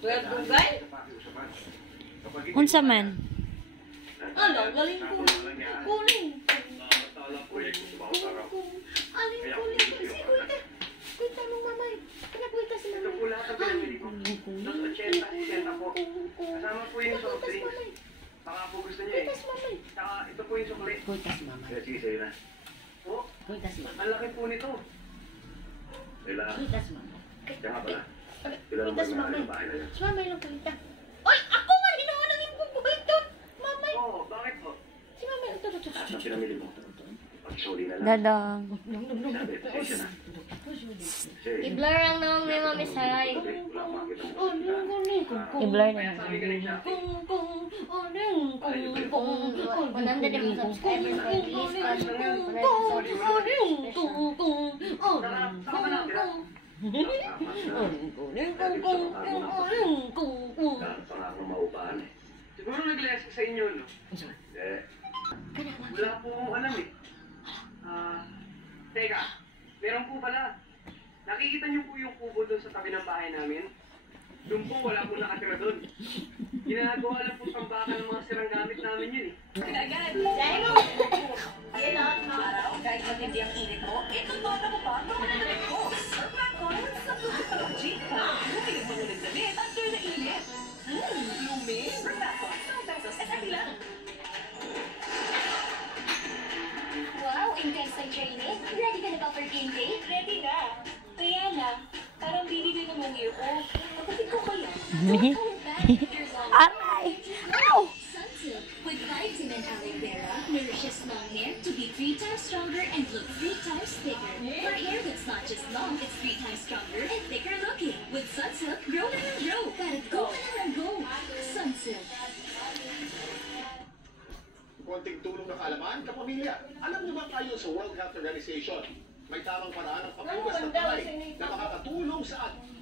Tuyat bugay? Unsa man? Ano, galing kuling. Kuling. Aling kuling. Si kuita. Kuita mo mamay. Pinakuita si mamay. Kasama po yung soft drinks. Baka po gusto niya eh. Kuita si mamay. Saka ito po yung sukli. Kuita si mamay. Sige, sa'yo na. Oh, Kuita si mamay. ang laki po nito. Kailangan. Kuita si mamay. Diyan ka pala. Kuita si mamay. Bahay na yun. Si mamay lang kuita. Ay, ako man ginawa ng yung kuita. Mamay. Oo, bakit po? Si mamay. Ito. Saan ang pinamili mo? Pag-soli na lang. Dadang. Sabi, pasensya na. Kasi, I-blur ang naman ni Mami Sai. wala makakita mo. Oh, kuling. I-blur na. Sabi ka rin siya. Kung 100 yung subscribers ko, please add Pangako maupahan eh. Siguro nag-less sa inyo, no? Wala po akong alam eh. Teka, meron po pala. Nakikita niyo po yung kubo doon sa tabi ng bahay namin? Doon po, wala po nakatira doon. Ginagawa lang po tambakan ng mga sirang gamit namin yun eh. Agad. Dahil mo, yan ang araw, kahit matindi ang init mo, ito tono mo pa, mamanagay mo. Surfacon, sa tutupang G-Pop. Lumig mo ulit damit, under na init. Lumig, Surfacon, 5 pesos, SRP lang. Wow, intense ang training. Ready ka na ba for game day? Ready na. Kaya lang, parang bibigay ng mga ear ko. Kapatid ko kaya. Don't hold back. Your long Aray! Ow! Sunsilk with vitamin aloe vera nourishes long hair to be 3 times stronger and look 3 times thicker. For hair that's not just long, it's 3 times stronger and thicker looking. With Sunsilk, grow na ng grow. Para go na ng go. Sunsilk. Konting tulong na kaalaman, kapamilya. Alam niyo ba kayo sa World Health Organization? May tamang paraan ng pagbukas ng kamay na makakatulong sa atin